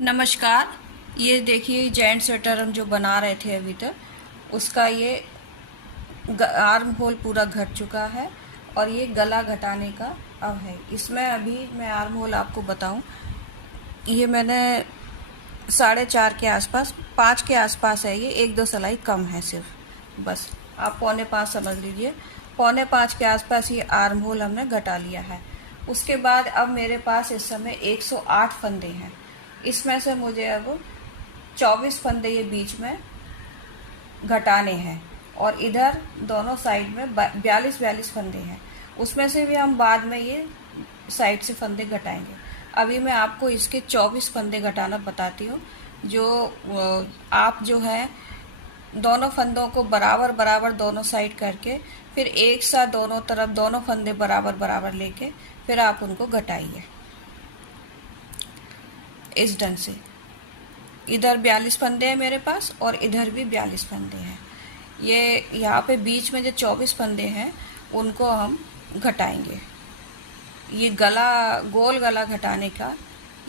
नमस्कार। ये देखिए जेंट स्वेटर हम जो बना रहे थे अभी तक, उसका ये आर्म होल पूरा घट चुका है और ये गला घटाने का अब है। इसमें अभी मैं आर्म होल आपको बताऊं, ये मैंने 4.5 के आसपास, 5 के आसपास है। ये 1-2 सिलाई कम है सिर्फ, बस आप 4.25 समझ लीजिए। 4.25 के आसपास ये आर्म होल हमने घटा लिया है। उसके बाद अब मेरे पास इस समय 108 फंदे हैं। इसमें से मुझे अब 24 फंदे ये बीच में घटाने हैं और इधर दोनों साइड में 42 फंदे हैं। उसमें से भी हम बाद में ये साइड से फंदे घटाएंगे। अभी मैं आपको इसके 24 फंदे घटाना बताती हूँ। जो आप जो है दोनों फंदों को बराबर बराबर दोनों साइड करके फिर एक साथ दोनों तरफ दोनों फंदे बराबर बराबर लेके फिर आप उनको घटाइए इस ढंग से। इधर 42 फंदे हैं मेरे पास और इधर भी 42 फंदे हैं। ये यहाँ पे बीच में जो 24 फंदे हैं उनको हम घटाएंगे। ये गला, गोल गला घटाने का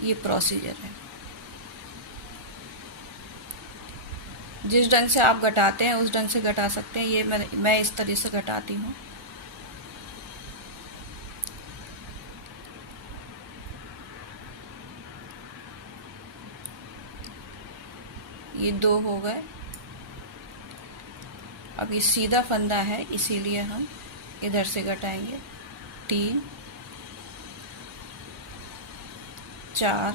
ये प्रोसीजर है। जिस ढंग से आप घटाते हैं उस ढंग से घटा सकते हैं। ये मैं इस तरह से घटाती हूँ। ये 2 हो गए। अब ये सीधा फंदा है इसीलिए हम इधर से घटाएंगे। 3, 4,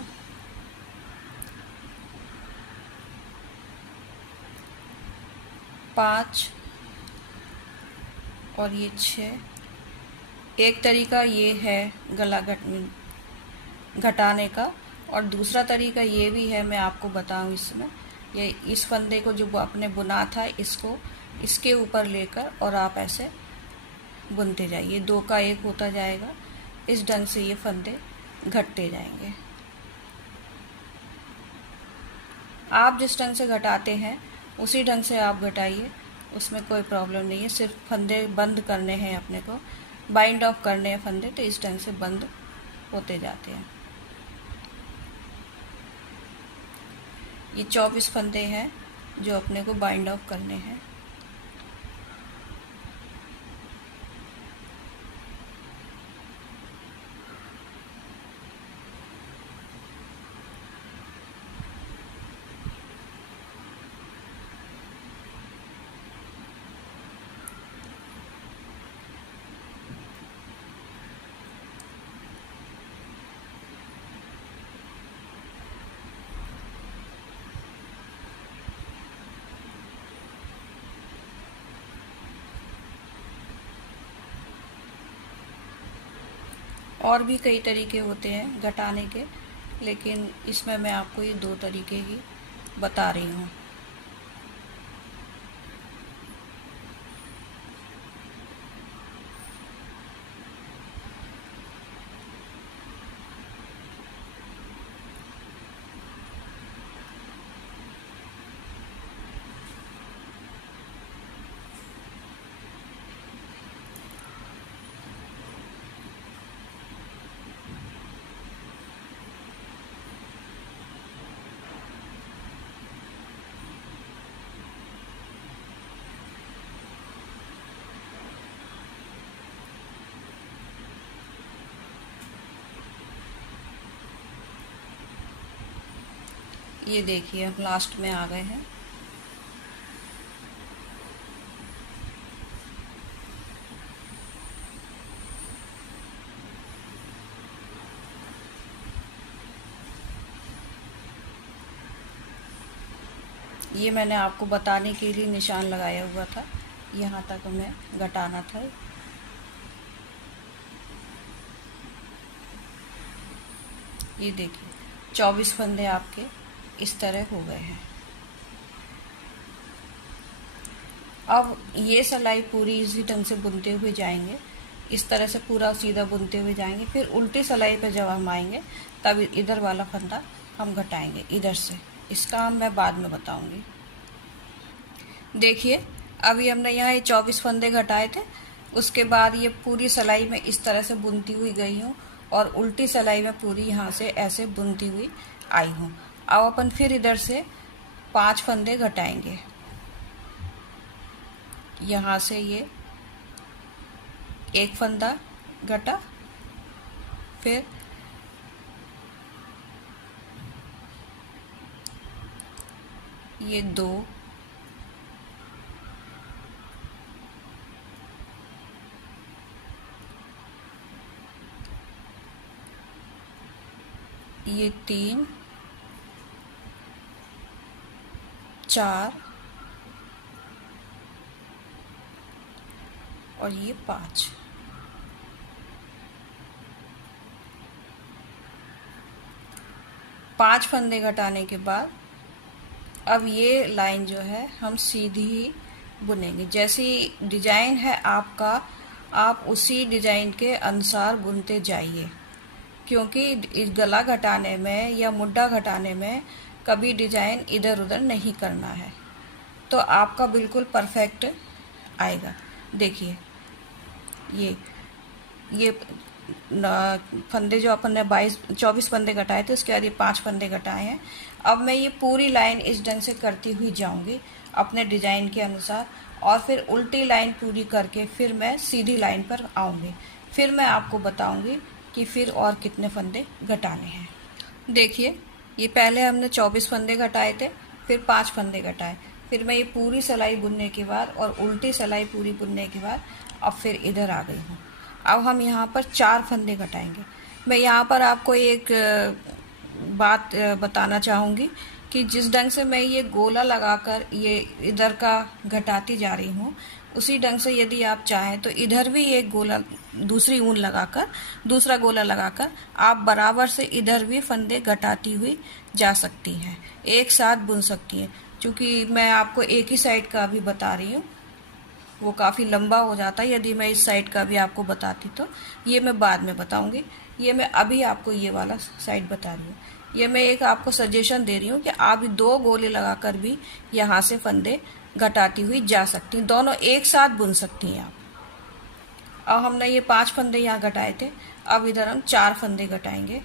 5 और ये 6। एक तरीका ये है गला घटाने का और दूसरा तरीका ये भी है, मैं आपको बताऊं। इसमें ये इस फंदे को जो आपने बुना था इसको इसके ऊपर लेकर और आप ऐसे बुनते जाइए। 2 का 1 होता जाएगा। इस ढंग से ये फंदे घटते जाएंगे। आप जिस ढंग से घटाते हैं उसी ढंग से आप घटाइए, उसमें कोई प्रॉब्लम नहीं है। सिर्फ फंदे बंद करने हैं अपने को, बाइंड ऑफ करने हैं फंदे, तो इस ढंग से बंद होते जाते हैं। ये 24 फंदे हैं जो अपने को बाइंड ऑफ करने हैं। और भी कई तरीके होते हैं घटाने के, लेकिन इसमें मैं आपको ये 2 तरीके ही बता रही हूँ। ये देखिए हम लास्ट में आ गए हैं। ये मैंने आपको बताने के लिए निशान लगाया हुआ था, यहाँ तक हमें घटाना था। ये देखिए 24 फंदे आपके इस तरह हो गए हैं। अब ये सिलाई पूरी इसी ढंग से बुनते हुए जाएंगे, इस तरह से पूरा सीधा बुनते हुए जाएंगे। फिर उल्टी सिलाई पे जब हम आएंगे तब इधर वाला फंदा हम घटाएंगे इधर से। इसका हम मैं बाद में बताऊंगी। देखिए अभी हमने यहाँ ये 24 फंदे घटाए थे। उसके बाद ये पूरी सिलाई में इस तरह से बुनती हुई गई हूँ और उल्टी सिलाई में पूरी यहाँ से ऐसे बुनती हुई आई हूँ। अब अपन फिर इधर से 5 फंदे घटाएंगे। यहाँ से ये एक फंदा घटा, फिर ये 2, ये 3, 4 और ये 5। पाँच फंदे घटाने के बाद अब ये लाइन जो है हम सीधी ही बुनेंगे। जैसी डिजाइन है आपका, आप उसी डिजाइन के अनुसार बुनते जाइए, क्योंकि इस गला घटाने में या मुड्ढा घटाने में कभी डिजाइन इधर उधर नहीं करना है, तो आपका बिल्कुल परफेक्ट आएगा। देखिए ये फंदे जो अपन ने 24 फंदे घटाए थे, उसके बाद ये 5 फंदे घटाए हैं। अब मैं ये पूरी लाइन इस ढंग से करती हुई जाऊंगी अपने डिजाइन के अनुसार, और फिर उल्टी लाइन पूरी करके फिर मैं सीधी लाइन पर आऊंगी। फिर मैं आपको बताऊंगी कि फिर और कितने फंदे घटाने हैं। देखिए ये पहले हमने 24 फंदे घटाए थे, फिर 5 फंदे घटाए, फिर मैं ये पूरी सिलाई बुनने के बाद और उल्टी सिलाई पूरी बुनने के बाद अब फिर इधर आ गई हूँ। अब हम यहाँ पर 4 फंदे घटाएंगे। मैं यहाँ पर आपको एक बात बताना चाहूँगी कि जिस ढंग से मैं ये गोला लगाकर ये इधर का घटाती जा रही हूँ, उसी ढंग से यदि आप चाहें तो इधर भी एक गोला, दूसरी ऊन लगाकर, दूसरा गोला लगाकर आप बराबर से इधर भी फंदे घटाती हुई जा सकती हैं, एक साथ बुन सकती हैं। क्योंकि मैं आपको एक ही साइड का भी बता रही हूँ, वो काफ़ी लंबा हो जाता है यदि मैं इस साइड का भी आपको बताती, तो ये मैं बाद में बताऊंगी। ये मैं अभी आपको ये वाला साइड बता रही हूँ। ये मैं एक आपको सजेशन दे रही हूँ कि आप 2 गोले लगाकर भी यहाँ से फंदे घटाती हुई जा सकती हैं, दोनों एक साथ बुन सकती हैं आप। अब हमने ये 5 फंदे यहाँ घटाए थे, अब इधर हम 4 फंदे घटाएंगे।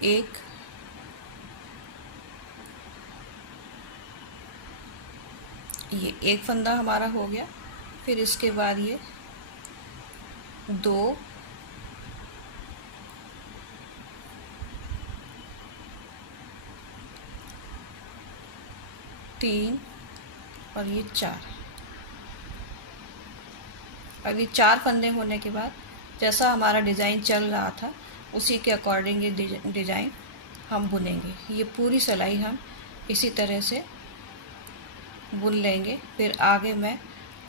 एक, ये एक फंदा हमारा हो गया। फिर इसके बाद ये 2, 3 और ये 4। अब ये 4 फंदे होने के बाद जैसा हमारा डिज़ाइन चल रहा था उसी के अकॉर्डिंग ये डिज़ाइन हम बुनेंगे। ये पूरी सिलाई हम इसी तरह से बुन लेंगे। फिर आगे मैं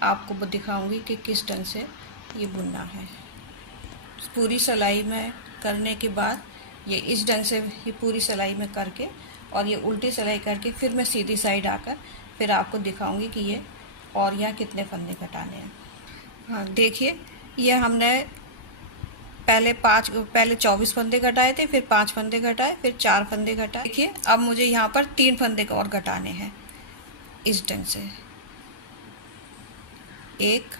आपको दिखाऊंगी कि किस ढंग से ये बुनना है। पूरी सिलाई में करने के बाद ये इस ढंग से ये पूरी सिलाई में करके और ये उल्टी सिलाई करके फिर मैं सीधी साइड आकर फिर आपको दिखाऊंगी कि ये और यहाँ कितने फंदे घटाने हैं। हाँ देखिए, ये हमने पहले 24 फंदे घटाए थे, फिर 5 फंदे घटाए, फिर 4 फंदे घटाए। देखिए अब मुझे यहाँ पर 3 फंदे और घटाने हैं इस ढंग से। 1,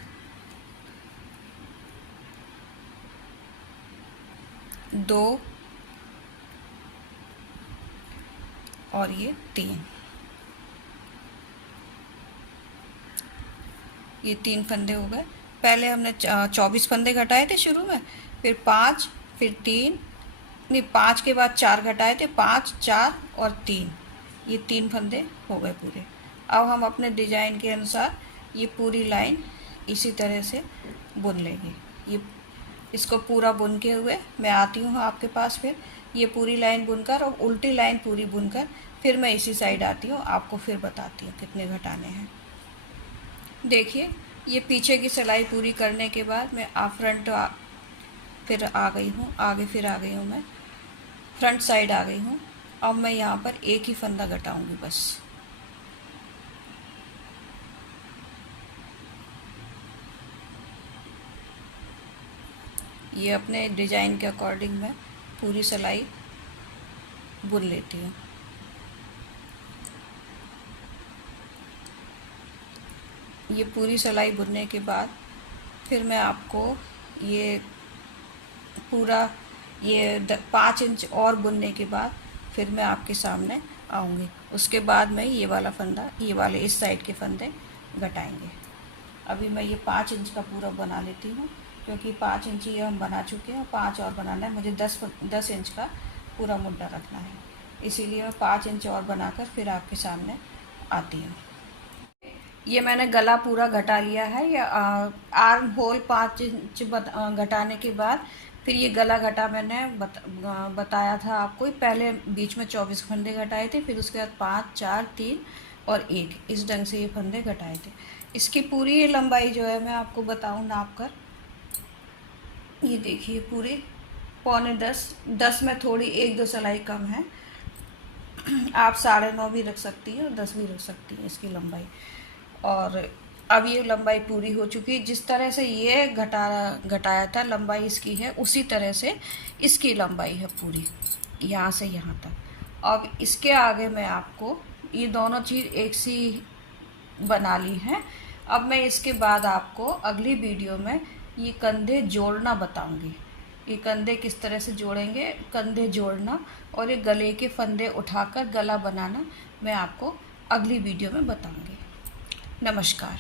2 और ये 3। ये 3 फंदे हो गए। पहले हमने 24 फंदे घटाए थे शुरू में, फिर 5, फिर 3, नहीं 5 के बाद 4 घटाए थे, 5, 4 और 3। ये 3 फंदे हो गए पूरे। अब हम अपने डिजाइन के अनुसार ये पूरी लाइन इसी तरह से बुन लेंगे। ये इसको पूरा बुन के हुए मैं आती हूँ आपके पास। फिर ये पूरी लाइन बुनकर और उल्टी लाइन पूरी बुनकर फिर मैं इसी साइड आती हूँ, आपको फिर बताती हूँ कितने घटाने हैं। देखिए ये पीछे की सिलाई पूरी करने के बाद मैं फ्रंट फिर आ गई हूँ, आगे फिर आ गई हूँ, मैं फ्रंट साइड आ गई हूँ। अब मैं यहाँ पर एक ही फंदा घटाऊंगी बस। ये अपने डिजाइन के अकॉर्डिंग मैं पूरी सिलाई बुन लेती हूँ। ये पूरी सिलाई बुनने के बाद फिर मैं आपको ये पूरा 5 इंच और बुनने के बाद फिर मैं आपके सामने आऊँगी। उसके बाद मैं ये वाला फंदा, ये वाले इस साइड के फंदे घटाएंगे। अभी मैं ये 5 इंच का पूरा बना लेती हूँ, क्योंकि 5 इंच ये हम बना चुके हैं, 5 और बनाना है मुझे। 10 इंच का पूरा मुड्डा रखना है, इसीलिए मैं 5 इंच और बनाकर फिर आपके सामने आती हूँ। ये मैंने गला पूरा घटा लिया है। या आर्म होल 5 इंच घटाने के बाद फिर ये गला घटा मैंने बताया था आपको। पहले बीच में 24 फंदे घटाए थे, फिर उसके बाद 5, 4, 3 और 1, इस ढंग से ये फंदे घटाए थे। इसकी पूरी लंबाई जो है मैं आपको बताऊं नाप कर, ये देखिए पूरी 9.25, 10 में थोड़ी 1-2 सिलाई कम है। आप 9.5 भी रख सकती हैं और 10 भी रख सकती हैं इसकी लंबाई। और अब ये लंबाई पूरी हो चुकी है। जिस तरह से ये घटाया था लंबाई इसकी है, उसी तरह से इसकी लंबाई है पूरी, यहाँ से यहाँ तक। अब इसके आगे मैं आपको ये दोनों चीज़ एक सी बना ली है। अब मैं इसके बाद आपको अगली वीडियो में ये कंधे जोड़ना बताऊंगी। ये कंधे किस तरह से जोड़ेंगे, कंधे जोड़ना और ये गले के फंदे उठाकर गला बनाना मैं आपको अगली वीडियो में बताऊंगी। नमस्कार।